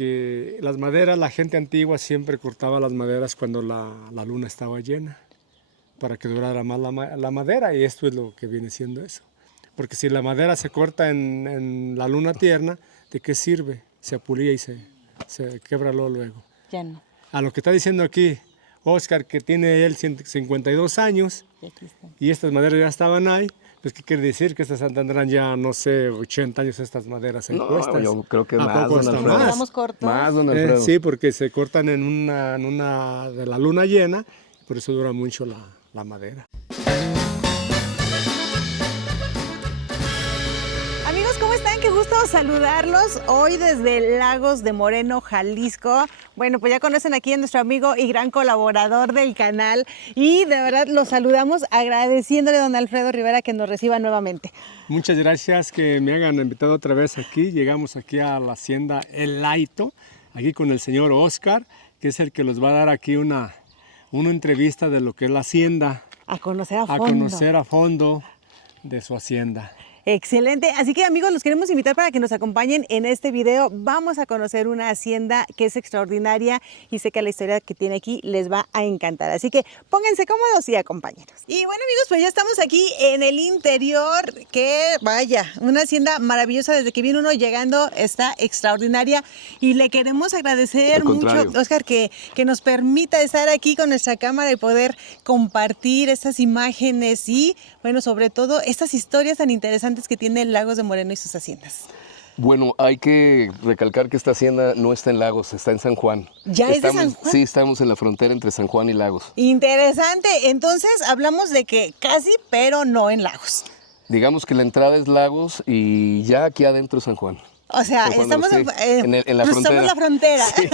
porque las maderas, la gente antigua siempre cortaba las maderas cuando la luna estaba llena, para que durara más la madera, y esto es lo que viene siendo eso. Porque si la madera se corta en la luna tierna, ¿de qué sirve? Se apulía y se quebra luego. Ya no. A lo que está diciendo aquí Oscar, que tiene él 52 años, y estas maderas ya estaban ahí, pues ¿qué quiere decir? Que estas tendrán ya, no sé, 80 años estas maderas ahí puestas. No, yo creo que ¿A más, poco don hasta Alfredo. más? ¿Quedamos cortos? Más, don Alfredo. Sí, porque se cortan en una de la luna llena, por eso dura mucho la madera. Amigos, ¿cómo están? Qué gusto saludarlos hoy desde Lagos de Moreno, Jalisco. Bueno, pues ya conocen aquí a nuestro amigo y gran colaborador del canal, y de verdad los saludamos agradeciéndole a don Alfredo Rivera que nos reciba nuevamente. Muchas gracias que me hayan invitado otra vez aquí. Llegamos aquí a la hacienda El Aito, aquí con el señor Oscar, que es el que los va a dar aquí una entrevista de lo que es la hacienda. A conocer a fondo. A conocer a fondo de su hacienda. Excelente, así que amigos, los queremos invitar para que nos acompañen en este video. Vamos a conocer una hacienda que es extraordinaria y sé que la historia que tiene aquí les va a encantar, así que pónganse cómodos y acompáñenos. Y bueno amigos, pues ya estamos aquí en el interior, que vaya, una hacienda maravillosa. Desde que viene uno llegando está extraordinaria, y le queremos agradecer mucho, Oscar, que nos permita estar aquí con nuestra cámara y poder compartir estas imágenes y bueno, sobre todo estas historias tan interesantes que tiene Lagos de Moreno y sus haciendas. Bueno, hay que recalcar que esta hacienda no está en Lagos, está en San Juan. ¿Ya es de San Juan? Sí, estamos en la frontera entre San Juan y Lagos. Interesante, entonces hablamos de que casi, pero no en Lagos. Digamos que la entrada es Lagos y ya aquí adentro es San Juan. O sea, estamos en la frontera. Somos la frontera. Sí.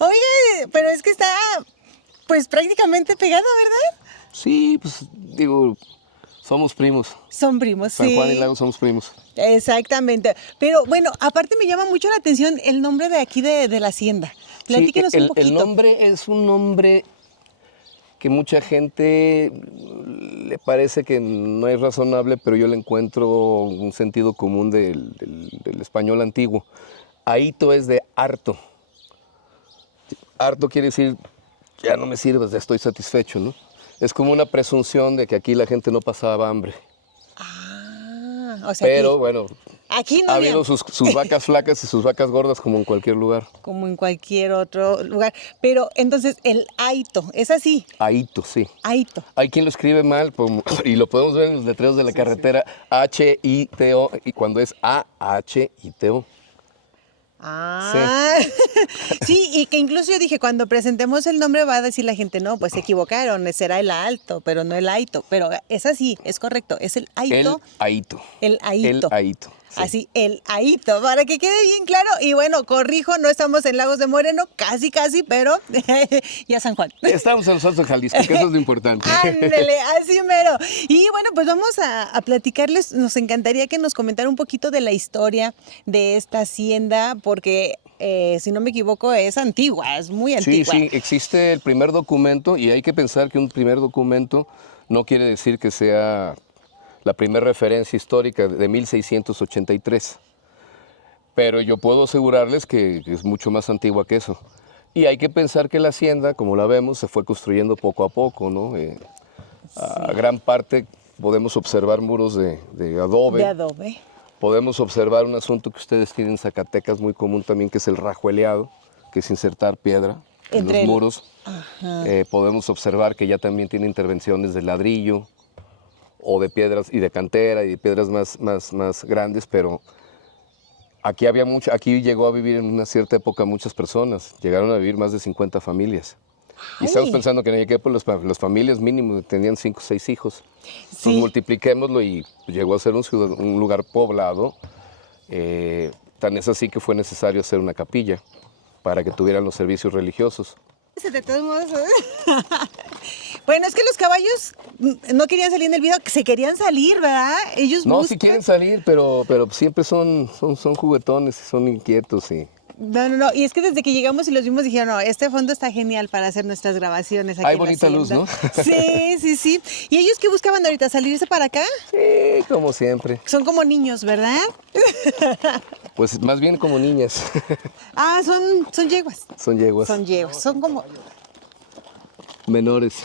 Oye, pero es que está pues prácticamente pegado, ¿verdad? Sí, pues digo, somos primos. Son primos, sí. San Juan y Lagos somos primos. Exactamente. Pero bueno, aparte me llama mucho la atención el nombre de aquí de la hacienda. Platíquenos un poquito. El nombre es un nombre que mucha gente le parece que no es razonable, pero yo le encuentro un sentido común del español antiguo. Aito es de harto. Harto quiere decir, ya no me sirves, ya estoy satisfecho, ¿no? Es como una presunción de que aquí la gente no pasaba hambre. Ah, o sea, pero bueno, aquí no ha habido sus vacas flacas y sus vacas gordas como en cualquier lugar. Como en cualquier otro lugar. Pero entonces el Aito, ¿es así? Aito, sí. Aito. Hay quien lo escribe mal y lo podemos ver en los letreros de la carretera, sí. H-I-T-O, y cuando es A-H-I-T-O. Ah, sí, y que incluso yo dije, cuando presentemos el nombre va a decir la gente, no, pues se equivocaron, será el Alto, pero no el Aito. Pero es así, es correcto, es el Aito. El Aito. El Aito. El Aito. Sí. Así, el Aito, para que quede bien claro. Y bueno, corrijo, no estamos en Lagos de Moreno, casi, pero ya San Juan. Estamos en los Altos de Jalisco, que eso es lo importante. Ándele, así mero. Y bueno, pues vamos a platicarles, nos encantaría que nos comentara un poquito de la historia de esta hacienda, porque si no me equivoco es antigua, es muy antigua. Sí, existe el primer documento, y hay que pensar que un primer documento no quiere decir que sea la primera referencia histórica de 1683. Pero yo puedo asegurarles que es mucho más antigua que eso. Y hay que pensar que la hacienda, como la vemos, se fue construyendo poco a poco, ¿no? A gran parte podemos observar muros de adobe. De adobe. Podemos observar un asunto que ustedes tienen en Zacatecas muy común también, que es el rajueleado, que es insertar piedra en los muros. Podemos observar que ya también tiene intervenciones de ladrillo, o de piedras y de cantera y de piedras más grandes, pero aquí aquí llegó a vivir en una cierta época muchas personas, llegaron a vivir más de 50 familias. Y estamos pensando que en aquella época las familias mínimo tenían 5 o 6 hijos. Sí. Entonces multipliquémoslo y llegó a ser un lugar poblado, tan es así que fue necesario hacer una capilla para que tuvieran los servicios religiosos. De todos modos, bueno, es que los caballos no querían salir en el video, se querían salir, ¿verdad? Ellos no, sí quieren salir, pero siempre son juguetones, son inquietos. Y... No, y es que desde que llegamos y los vimos dijeron, no, este fondo está genial para hacer nuestras grabaciones aquí. Hay bonita luz, ¿no? Sí. ¿Y ellos qué buscaban ahorita? ¿Salirse para acá? Sí, como siempre. Son como niños, ¿verdad? Pues más bien como niñas. Ah, son yeguas. Son yeguas. Son yeguas, son como... Menores.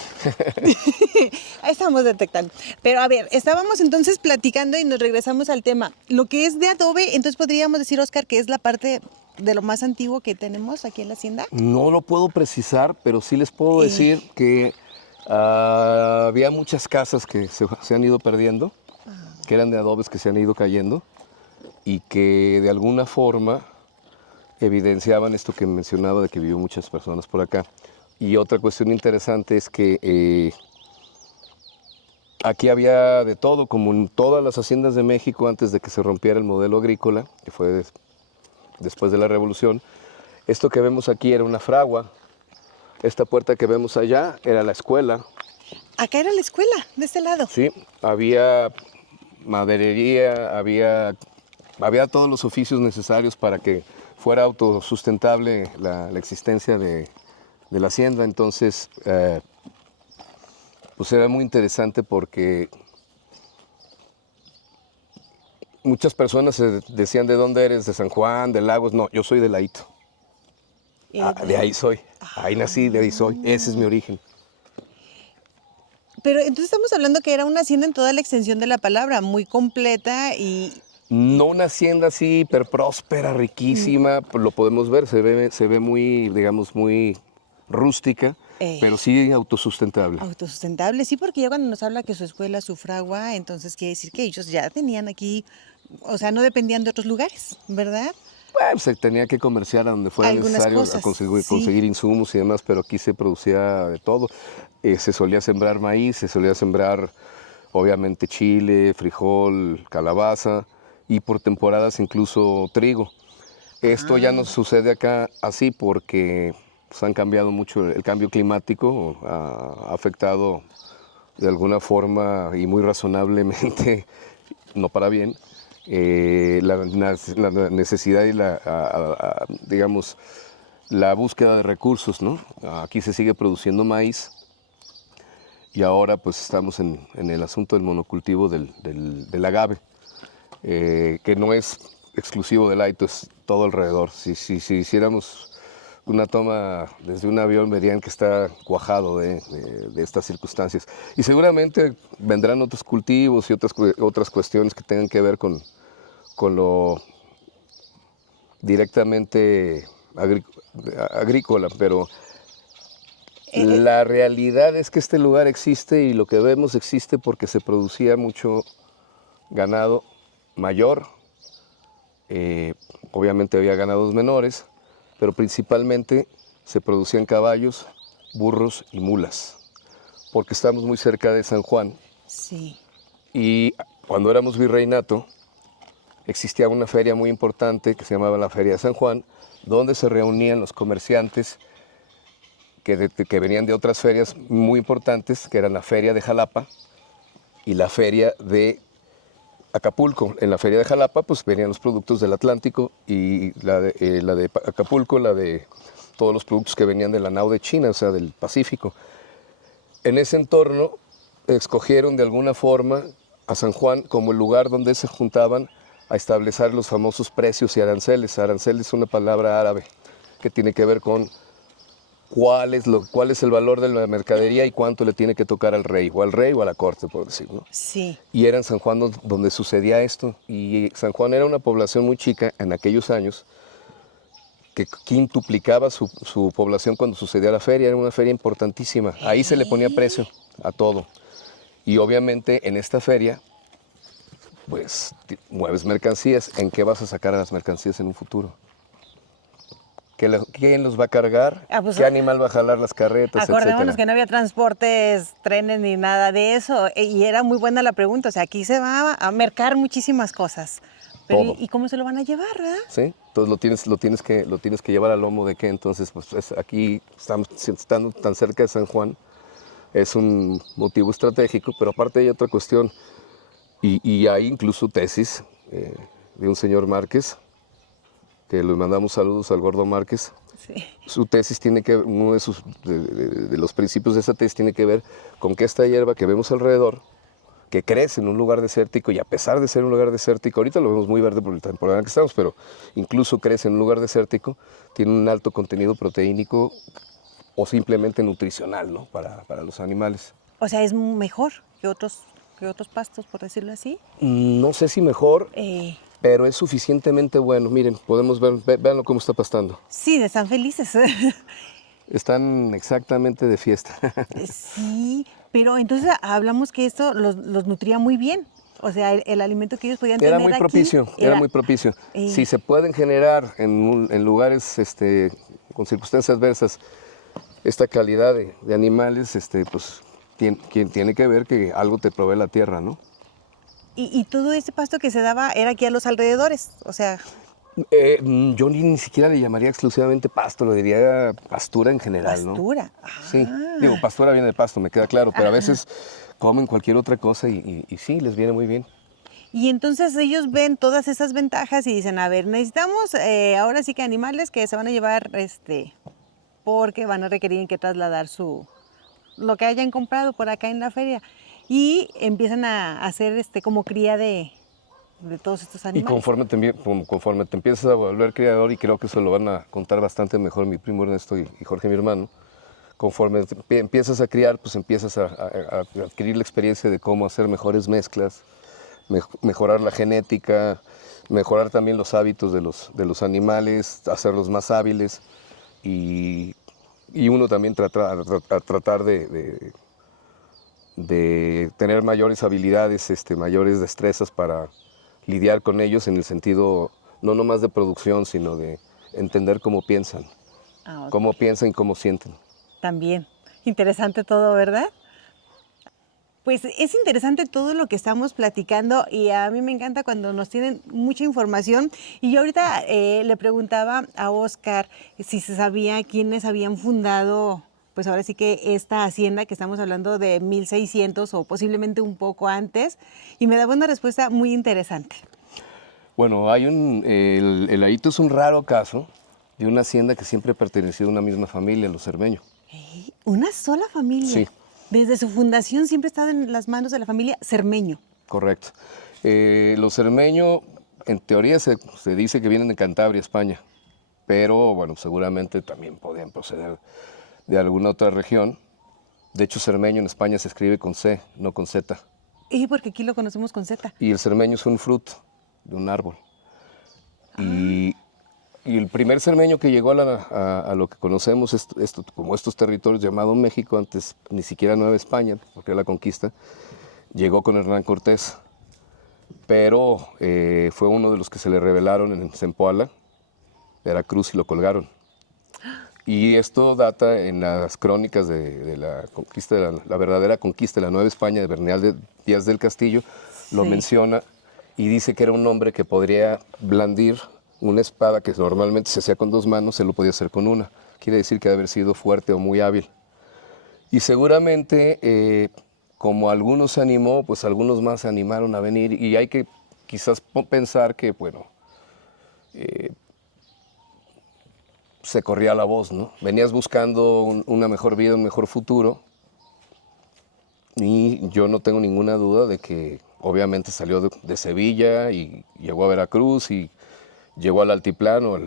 Ahí estamos detectando. Pero a ver, estábamos entonces platicando y nos regresamos al tema. Lo que es de adobe, entonces podríamos decir, Oscar, que es la parte de lo más antiguo que tenemos aquí en la hacienda. No lo puedo precisar, pero sí les puedo decir que había muchas casas que se han ido perdiendo, que eran de adobes que se han ido cayendo y que de alguna forma evidenciaban esto que mencionaba de que vivió muchas personas por acá. Y otra cuestión interesante es que aquí había de todo, como en todas las haciendas de México antes de que se rompiera el modelo agrícola, que fue después de la Revolución. Esto que vemos aquí era una fragua, esta puerta que vemos allá era la escuela. Acá era la escuela, de este lado. Sí, había maderería, había todos los oficios necesarios para que fuera autosustentable la existencia de la hacienda. Entonces, pues era muy interesante porque muchas personas se decían, ¿de dónde eres? ¿De San Juan, de Lagos? No, yo soy de Laito. De ahí soy, ahí nací, de ahí soy, ese es mi origen. Pero entonces estamos hablando que era una hacienda en toda la extensión de la palabra, muy completa y... No una hacienda así hiper próspera, riquísima, pues lo podemos ver, se ve muy, digamos, muy rústica, pero sí autosustentable. Autosustentable, sí, porque ya cuando nos habla que su escuela, su fragua, entonces quiere decir que ellos ya tenían aquí, o sea, no dependían de otros lugares, ¿verdad? Bueno, se tenía que comerciar a donde fuera Algunas necesario cosas, a conseguir, sí. conseguir insumos y demás, pero aquí se producía de todo. Se solía sembrar maíz, se solía sembrar obviamente chile, frijol, calabaza y por temporadas incluso trigo. Esto ya no sucede acá así porque pues, han cambiado mucho, el cambio climático ha afectado de alguna forma y muy razonablemente, no para bien, la necesidad y digamos, la búsqueda de recursos, ¿no? Aquí se sigue produciendo maíz y ahora pues estamos en el asunto del monocultivo del agave, que no es exclusivo del Laito, es todo alrededor. Si hiciéramos una toma desde un avión, verían que está cuajado de estas circunstancias. Y seguramente vendrán otros cultivos y otras cuestiones que tengan que ver con lo directamente agrícola, pero la realidad es que este lugar existe y lo que vemos existe porque se producía mucho ganado mayor, obviamente había ganados menores, pero principalmente se producían caballos, burros y mulas, porque estamos muy cerca de San Juan. Sí. Y cuando éramos virreinato, existía una feria muy importante que se llamaba la Feria de San Juan, donde se reunían los comerciantes que venían de otras ferias muy importantes, que eran la Feria de Jalapa y la Feria de Acapulco. En la Feria de Jalapa pues venían los productos del Atlántico y la de Acapulco, la de todos los productos que venían de la nao de China, o sea, del Pacífico. En ese entorno escogieron de alguna forma a San Juan como el lugar donde se juntaban a establecer los famosos precios y aranceles. Arancel es una palabra árabe que tiene que ver con cuál es el valor de la mercadería y cuánto le tiene que tocar al rey o a la corte, por decirlo. Sí. Y era en San Juan donde sucedía esto. Y San Juan era una población muy chica en aquellos años, que quintuplicaba su población cuando sucedía la feria. Era una feria importantísima. Ahí se le ponía precio a todo. Y obviamente en esta feria, pues mueves mercancías. ¿En qué vas a sacar a las mercancías en un futuro? ¿Quién los va a cargar? Pues, ¿Qué animal va a jalar las carretas, acordémonos etcétera? que no había transportes, trenes ni nada de eso. Y era muy buena la pregunta. O sea, aquí se va a mercar muchísimas cosas. Pero, Todo. ¿y cómo se lo van a llevar, verdad? Sí, entonces lo tienes que llevar al lomo de qué. Entonces, pues aquí estando tan cerca de San Juan, es un motivo estratégico, pero aparte hay otra cuestión. Y hay incluso tesis de un señor Márquez, que le mandamos saludos al Gordo Márquez. Sí. Su tesis tiene que, uno de los principios de esa tesis tiene que ver con que esta hierba que vemos alrededor, que crece en un lugar desértico y a pesar de ser un lugar desértico, ahorita lo vemos muy verde por la temporada en que estamos, pero incluso crece en un lugar desértico, tiene un alto contenido proteínico o simplemente nutricional, ¿no? Para los animales. O sea, es mejor que otros pastos, por decirlo así. No sé si mejor, Eh, pero es suficientemente bueno. Miren, podemos ver, véanlo cómo está pastando. sí, están felices. Están exactamente de fiesta. Sí, pero entonces hablamos que esto los nutría muy bien. O sea, el alimento que ellos podían Era tener muy aquí propicio, era muy propicio. Si se pueden generar en lugares con circunstancias adversas esta calidad de animales, pues quien tiene que ver que algo te provee la tierra, ¿no? y todo ese pasto que se daba era aquí a los alrededores. O sea, Yo ni siquiera le llamaría exclusivamente pasto, lo diría pastura en general, ¿no? pastura. Sí, Ah. digo, pastura viene de pasto, me queda claro, pero a veces comen cualquier otra cosa y sí, les viene muy bien. Y entonces ellos ven todas esas ventajas y dicen, a ver, necesitamos ahora sí que animales que se van a llevar, porque van a requerir que trasladar lo que hayan comprado por acá en la feria. Y empiezan a hacer como cría de todos estos Y animales. conforme te empiezas a volver criador, y creo que eso lo van a contar bastante mejor mi primo Ernesto y Jorge, mi hermano, conforme empiezas a criar, pues empiezas a adquirir la experiencia de cómo hacer mejores mezclas, mejorar la genética, mejorar también los hábitos de los animales, hacerlos más hábiles y uno también tratar de tener mayores habilidades, mayores destrezas para lidiar con ellos en el sentido no nomás de producción, sino de entender cómo piensan, Ah, cómo piensan y cómo sienten. también. Interesante todo, ¿verdad? Pues es interesante todo lo que estamos platicando y a mí me encanta cuando nos tienen mucha información. Y yo ahorita le preguntaba a Oscar si se sabía quiénes habían fundado, pues ahora sí que esta hacienda que estamos hablando de 1600 o posiblemente un poco antes, y me daba una respuesta muy interesante. Bueno, el Ahito es un raro caso de una hacienda que siempre perteneció a una misma familia, los Cermeño. Una sola familia. Sí. Desde su fundación siempre ha estado en las manos de la familia Cermeño. Correcto. Los Cermeño, en teoría se dice que vienen de Cantabria, España, pero bueno, seguramente también podían proceder de alguna otra región. De hecho, Cermeño en España se escribe con C, no con Z. Y porque aquí lo conocemos con Z. Y el cermeño es un fruto de un árbol. Y el primer cermeño que llegó a lo que conocemos como estos territorios llamado México, antes ni siquiera Nueva España, porque era la conquista, llegó con Hernán Cortés. Pero fue uno de los que se le rebelaron en Zempoala, Veracruz, y lo colgaron. Y esto data en las crónicas de la conquista, la verdadera conquista de la Nueva España, de Bernal de Díaz del Castillo, lo Sí. menciona y dice que era un hombre que podría blandir una espada que normalmente se hacía con dos manos, se lo podía hacer con una. Quiere decir que debe haber sido fuerte o muy hábil. Y seguramente, como algunos se animó, pues algunos más se animaron a venir. Y hay que quizás pensar que, bueno, se corría la voz, ¿no? Venías buscando una mejor vida, un mejor futuro. Y yo no tengo ninguna duda de que obviamente salió de Sevilla y llegó a Veracruz y llegó al altiplano.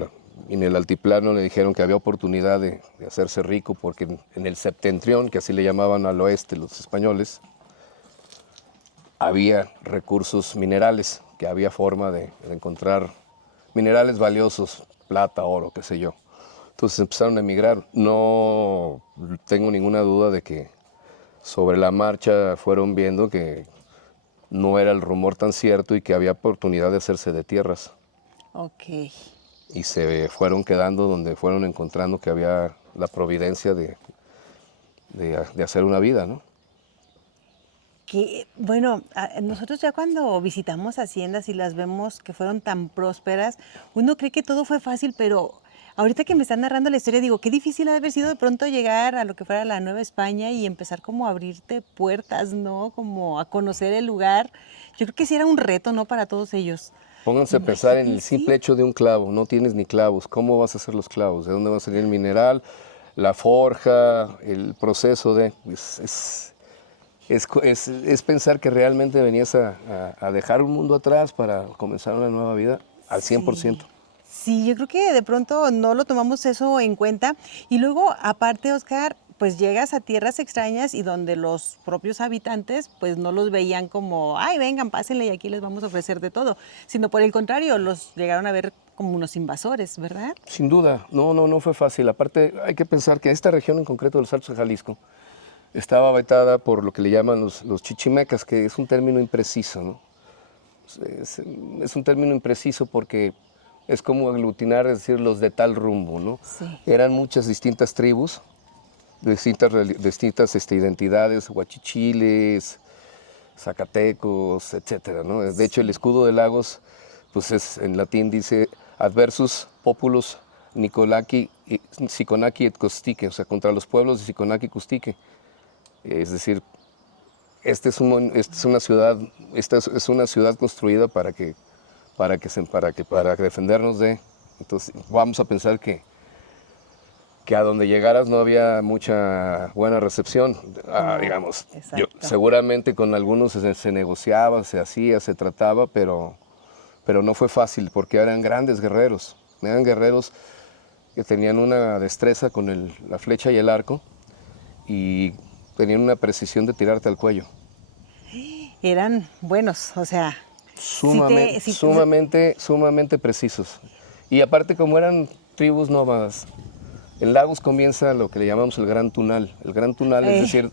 Y en el altiplano le dijeron que había oportunidad de hacerse rico porque en el septentrión, que así le llamaban al oeste los españoles, había recursos minerales, que había forma de encontrar minerales valiosos, plata, oro, qué sé yo. Entonces empezaron a emigrar. No tengo ninguna duda de que sobre la marcha fueron viendo que no era el rumor tan cierto y que había oportunidad de hacerse de tierras. Ok. Y se fueron quedando donde fueron encontrando que había la providencia de hacer una vida, ¿no? Que, bueno, nosotros ya cuando visitamos haciendas y las vemos que fueron tan prósperas, uno cree que todo fue fácil, pero ahorita que me están narrando la historia, digo, qué difícil ha de haber sido de pronto llegar a lo que fuera la Nueva España y empezar como a abrirte puertas, ¿no? Como a conocer el lugar. Yo creo que sí era un reto, ¿no? Para todos ellos. Pónganse a pensar en el Sí. simple hecho de un clavo. No tienes ni clavos. ¿Cómo vas a hacer los clavos? ¿De dónde va a salir el mineral? La forja, el proceso de... Es pensar que realmente venías a dejar un mundo atrás para comenzar una nueva vida al 100%. Sí, yo creo que de pronto no lo tomamos eso en cuenta. Y luego, aparte, Oscar, pues llegas a tierras extrañas y donde los propios habitantes pues no los veían como, ay, vengan, pásenle y aquí les vamos a ofrecer de todo, sino por el contrario, los llegaron a ver como unos invasores, ¿verdad? Sin duda, no fue fácil. Aparte, hay que pensar que esta región en concreto de los Altos de Jalisco estaba habitada por lo que le llaman los chichimecas, que es un término impreciso, ¿no? Es un término impreciso porque es como aglutinar, es decir, los de tal rumbo, ¿no? Sí. Eran muchas distintas tribus, distintas identidades, huachichiles, zacatecos, etcétera, ¿no? De hecho, el escudo de Lagos, pues en latín dice adversus populus Nicolaqui, Siconaqui et Costique, o sea, contra los pueblos de Siconaqui y Costique. Es decir, esta es una ciudad construida para defendernos de. Entonces, vamos a pensar que a donde llegaras no había mucha buena recepción, digamos. Seguramente con algunos se negociaba, se hacía, se trataba, pero no fue fácil porque eran grandes guerreros. Eran guerreros que tenían una destreza con la flecha y el arco y tenían una precisión de tirarte al cuello. Eran buenos, o sea... Sumamente precisos. Y aparte, como eran tribus nómadas, en Lagos comienza lo que le llamamos el Gran Tunal. El Gran Tunal es decir,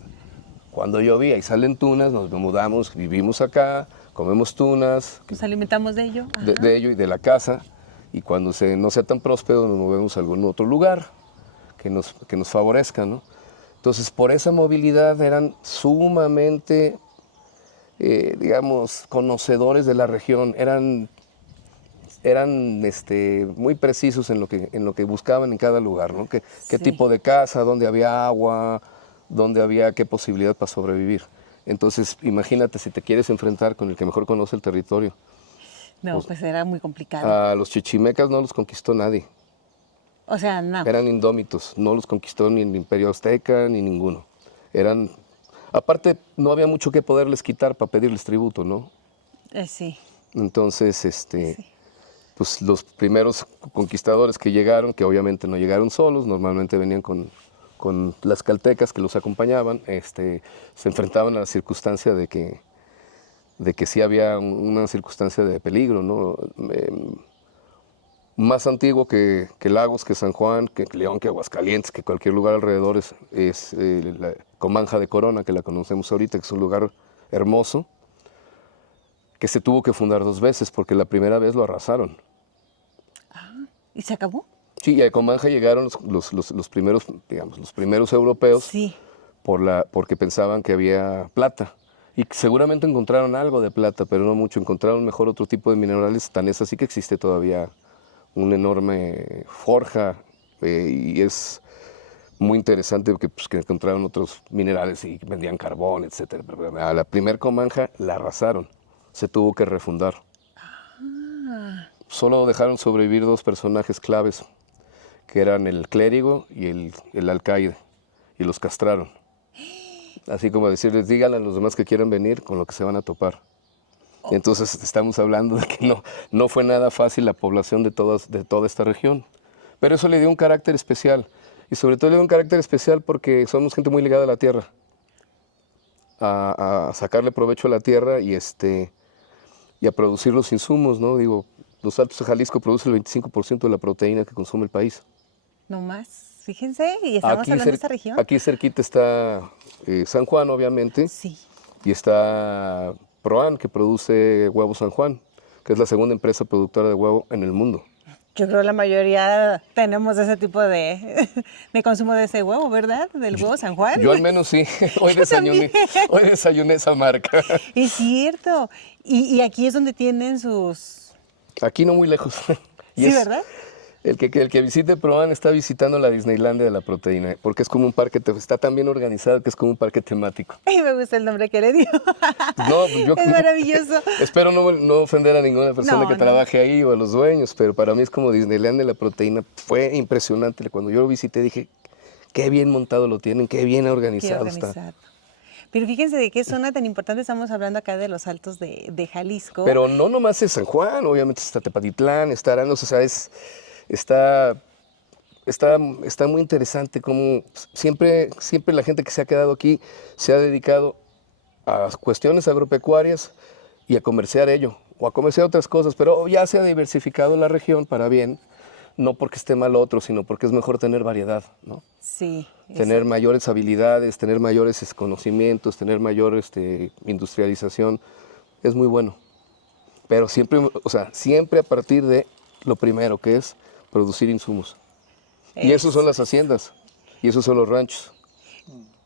cuando llovía y salen tunas, nos mudamos, vivimos acá, comemos tunas. Nos alimentamos de ello. De ello y de la casa. Y cuando no sea tan próspero, nos movemos a algún otro lugar que nos favorezca, ¿no? Entonces, por esa movilidad eran sumamente, digamos, conocedores de la región. Eran muy precisos en lo que buscaban en cada lugar, ¿no? ¿Qué tipo de casa, dónde había agua, dónde había qué posibilidad para sobrevivir? Entonces, imagínate si te quieres enfrentar con el que mejor conoce el territorio. No, pues era muy complicado. A los chichimecas no los conquistó nadie. O sea, no. Eran indómitos, no los conquistó ni el Imperio Azteca ni ninguno. Aparte, no había mucho que poderles quitar para pedirles tributo, ¿no? Sí. Entonces, pues los primeros conquistadores que llegaron, que obviamente no llegaron solos, normalmente venían con las caltecas que los acompañaban, se enfrentaban a la circunstancia de que sí había una circunstancia de peligro, ¿no? Más antiguo que Lagos, que San Juan, que León, que Aguascalientes, que cualquier lugar alrededor es la Comanja de Corona, que la conocemos ahorita, que es un lugar hermoso, que se tuvo que fundar 2 veces, porque la primera vez lo arrasaron. ¿Y se acabó? Sí, y a Comanja llegaron los primeros, digamos, los primeros europeos, sí, porque pensaban que había plata. Y seguramente encontraron algo de plata, pero no mucho. Encontraron mejor otro tipo de minerales, tan es así que existe todavía una enorme forja y es muy interesante porque que encontraron otros minerales y vendían carbón, etc. A la primer Comanja la arrasaron, se tuvo que refundar. Solo dejaron sobrevivir 2 personajes claves, que eran el clérigo y el alcaide, y los castraron. Así como decirles, díganle a los demás que quieran venir con lo que se van a topar. Entonces estamos hablando de que no fue nada fácil la población de toda esta región. Pero eso le dio un carácter especial. Y sobre todo le dio un carácter especial porque somos gente muy ligada a la tierra. A sacarle provecho a la tierra y a producir los insumos, ¿no? Digo, los Altos de Jalisco producen el 25% de la proteína que consume el país. No más, fíjense, y estamos hablando de esta región. Aquí cerquita está San Juan, obviamente. Sí. Y está Proan, que produce huevo San Juan, que es la segunda empresa productora de huevo en el mundo. Yo creo que la mayoría tenemos ese tipo de consumo de ese huevo, ¿verdad? Del huevo San Juan. Yo al menos sí. Hoy desayuné esa marca. Es cierto. Y aquí es donde tienen sus... Aquí no muy lejos. Sí, ¿verdad? El que visite Proan está visitando la Disneylandia de la proteína, porque es como un parque, está tan bien organizado que es como un parque temático. Ay, me gusta el nombre que le dio. No, es maravilloso. Espero no ofender a ninguna persona que trabaje ahí o a los dueños, pero para mí es como Disneylandia de la proteína. Fue impresionante. Cuando yo lo visité dije, qué bien montado lo tienen, qué bien organizado está. Pero fíjense de qué zona tan importante estamos hablando acá de los Altos de Jalisco. Pero no nomás es San Juan, obviamente está Tepatitlán, está Arandas, o sea, está muy interesante cómo siempre la gente que se ha quedado aquí se ha dedicado a cuestiones agropecuarias y a comerciar ello, o a comerciar otras cosas, pero ya se ha diversificado la región para bien, no porque esté mal otro, sino porque es mejor tener variedad, ¿no? Sí. Tener mayores habilidades, tener mayores conocimientos, tener mayor industrialización, es muy bueno. Pero siempre, o sea, siempre a partir de lo primero, que es producir insumos. Y esos son las haciendas, y esos son los ranchos.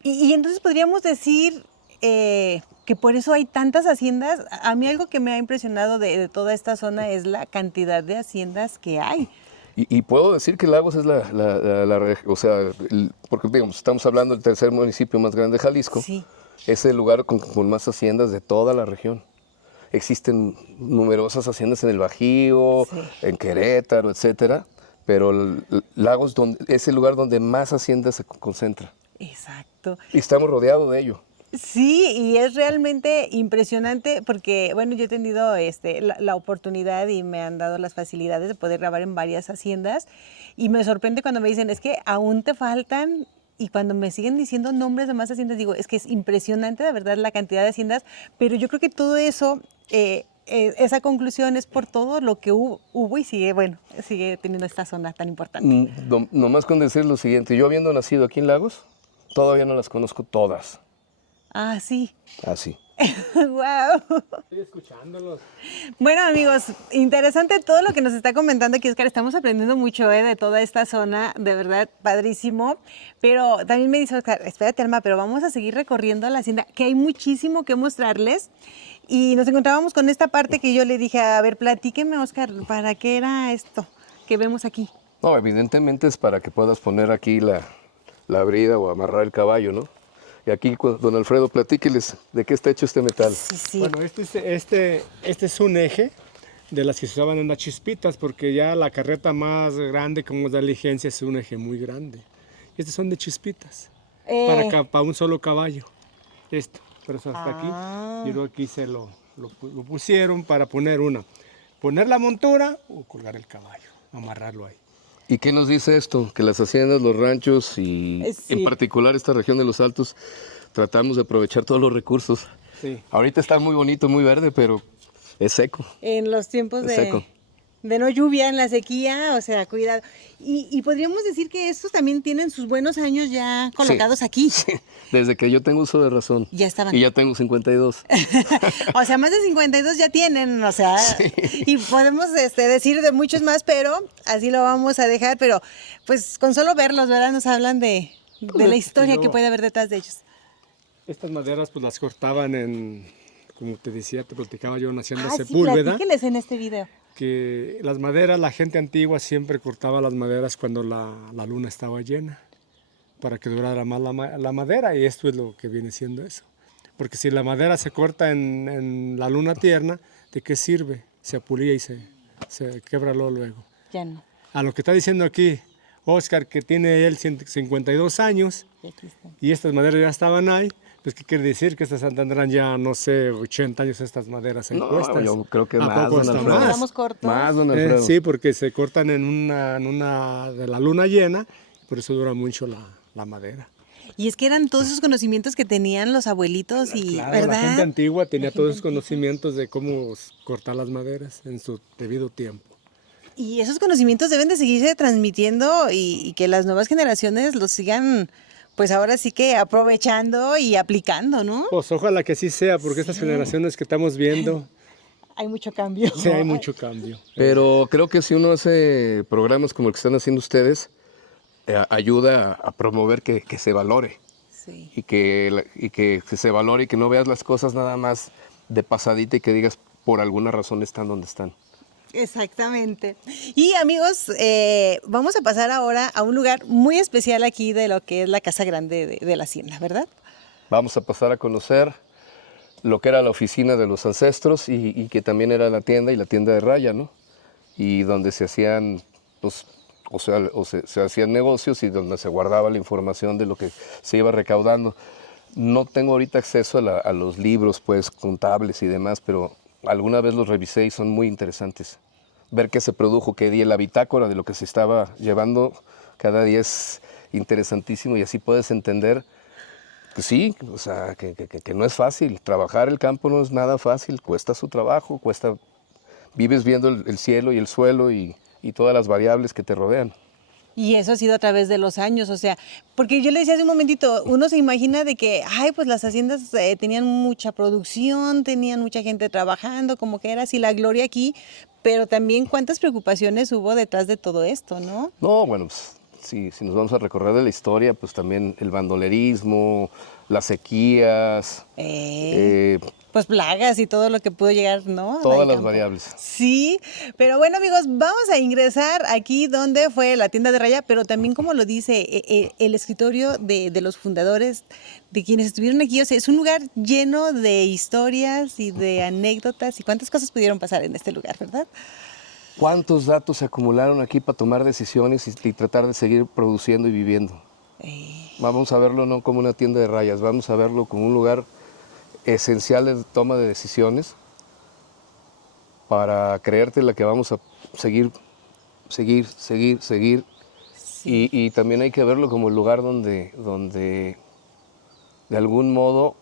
Y entonces podríamos decir que por eso hay tantas haciendas. A mí algo que me ha impresionado de toda esta zona es la cantidad de haciendas que hay. Y puedo decir que Lagos es o sea, porque digamos, estamos hablando del tercer municipio más grande de Jalisco. Sí. Es el lugar con más haciendas de toda la región. Existen numerosas haciendas en el Bajío, Sí. en Querétaro, etcétera, pero Lagos es el lugar donde más haciendas se concentra. Exacto. Y estamos rodeados de ello. Sí, y es realmente impresionante porque, bueno, yo he tenido la oportunidad y me han dado las facilidades de poder grabar en varias haciendas y me sorprende cuando me dicen, es que aún te faltan, y cuando me siguen diciendo nombres de más haciendas, digo, es que es impresionante de verdad la cantidad de haciendas, pero yo creo que todo eso, esa conclusión es por todo lo que hubo y sigue, bueno, sigue teniendo esta zona tan importante. Nomás con decir lo siguiente, yo habiendo nacido aquí en Lagos, todavía no las conozco todas. Ah, sí. Así. ¡Wow! Estoy escuchándolos. Bueno, amigos, interesante todo lo que nos está comentando aquí, Oscar. Estamos aprendiendo mucho de toda esta zona, de verdad, padrísimo. Pero también me dice Oscar, espérate, Alma, pero vamos a seguir recorriendo la hacienda, que hay muchísimo que mostrarles. Y nos encontrábamos con esta parte que yo le dije, a ver, platíqueme, Oscar, ¿para qué era esto que vemos aquí? No, evidentemente es para que puedas poner aquí la brida o amarrar el caballo, ¿no? Y aquí, don Alfredo, platíqueles de qué está hecho este metal. Sí, sí. Bueno, este es un eje de las que se usaban en las chispitas, porque ya la carreta más grande, como es la diligencia, es un eje muy grande. Estos son de chispitas, para un solo caballo. Esto, pero eso hasta aquí. Y luego aquí se lo pusieron para poner la montura o colgar el caballo, amarrarlo ahí. ¿Y qué nos dice esto? Que las haciendas, los ranchos y Sí. en particular esta región de los Altos, tratamos de aprovechar todos los recursos. Sí. Ahorita está muy bonito, muy verde, pero es seco. En los tiempos Es seco. de no lluvia, en la sequía, o sea, cuidado. Y podríamos decir que estos también tienen sus buenos años ya colocados aquí. Desde que yo tengo uso de razón. Ya estaban. Y ya tengo 52. O sea, más de 52 ya tienen, o sea, y podemos decir de muchos más, pero así lo vamos a dejar. Pero pues con solo verlos, ¿verdad? Nos hablan de la historia que puede haber detrás de ellos. Estas maderas pues las cortaban como te decía, te platicaba yo, en Hacienda Sí, Sepúlveda. platíqueles en este video. Que las maderas, la gente antigua siempre cortaba las maderas cuando la luna estaba llena, para que durara más la madera, y esto es lo que viene siendo eso. Porque si la madera se corta en la luna tierna, ¿de qué sirve? Se apulía y se quebra luego. Ya no. A lo que está diciendo aquí Oscar, que tiene él 52 años, y estas maderas ya estaban ahí, pues ¿qué quiere decir? Que estas tendrán ya, no sé, 80 años estas maderas en cuestas. No, yo creo que ¿A más, poco don hasta Alfredo. más? ¿Estamos cortos? Más, don Alfredo. Sí, porque se cortan en una de la luna llena, por eso dura mucho la madera. Y es que eran todos esos conocimientos que tenían los abuelitos y, Claro, ¿verdad? la gente antigua tenía todos esos conocimientos de cómo cortar las maderas en su debido tiempo. Y esos conocimientos deben de seguirse transmitiendo y que las nuevas generaciones los sigan, pues ahora sí que aprovechando y aplicando, ¿no? Pues ojalá que así sea, porque estas generaciones que estamos viendo, Hay mucho cambio. sí hay mucho cambio. Pero creo que si uno hace programas como el que están haciendo ustedes, ayuda a promover que se valore. Sí. Y que se valore y que no veas las cosas nada más de pasadita y que digas por alguna razón están donde están. Exactamente. Y amigos, vamos a pasar ahora a un lugar muy especial aquí de lo que es la Casa Grande de la Hacienda, ¿verdad? Vamos a pasar a conocer lo que era la oficina de los ancestros y que también era la tienda y la tienda de raya, ¿no? Y donde se hacían, pues, se hacían negocios y donde se guardaba la información de lo que se iba recaudando. No tengo ahorita acceso a los libros, pues, contables y demás, pero alguna vez los revisé y son muy interesantes. Ver qué se produjo, qué día, la bitácora de lo que se estaba llevando cada día es interesantísimo y así puedes entender que sí, o sea, que no es fácil. Trabajar el campo no es nada fácil, cuesta su trabajo, cuesta, vives viendo el cielo y el suelo y todas las variables que te rodean. Y eso ha sido a través de los años, o sea, porque yo le decía hace un momentito, uno se imagina de que, ay, pues las haciendas tenían mucha producción, tenían mucha gente trabajando, como que era así la gloria aquí, pero también cuántas preocupaciones hubo detrás de todo esto, ¿no? No, bueno, pues si nos vamos a recorrer de la historia, pues también el bandolerismo, las sequías, eh, Pues plagas y todo lo que pudo llegar, ¿no? todas Al las campo. variables. Sí, pero bueno amigos, vamos a ingresar aquí donde fue la tienda de raya, pero también como lo dice el escritorio de los fundadores, de quienes estuvieron aquí, o sea, es un lugar lleno de historias y de anécdotas y cuántas cosas pudieron pasar en este lugar, ¿verdad? ¿Cuántos datos se acumularon aquí para tomar decisiones y tratar de seguir produciendo y viviendo? Vamos a verlo no como una tienda de rayas, vamos a verlo como un lugar esencial de toma de decisiones para creerte la que vamos a seguir, seguir. Y también hay que verlo como el lugar donde de algún modo,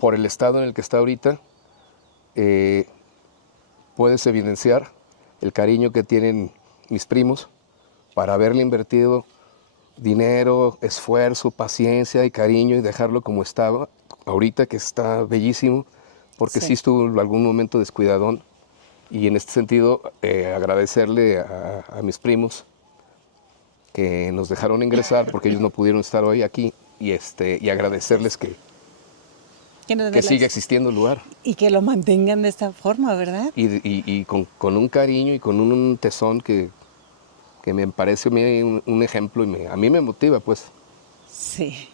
por el estado en el que está ahorita, puedes evidenciar el cariño que tienen mis primos para haberle invertido dinero, esfuerzo, paciencia y cariño y dejarlo como estaba ahorita, que está bellísimo, porque sí estuvo en algún momento descuidadón. Y en este sentido, agradecerle a mis primos que nos dejaron ingresar porque ellos no pudieron estar hoy aquí y agradecerles que siga existiendo el lugar. Y que lo mantengan de esta forma, ¿verdad? Y con un cariño y con un tesón que me parece a mí un ejemplo y a mí me motiva, pues. Sí.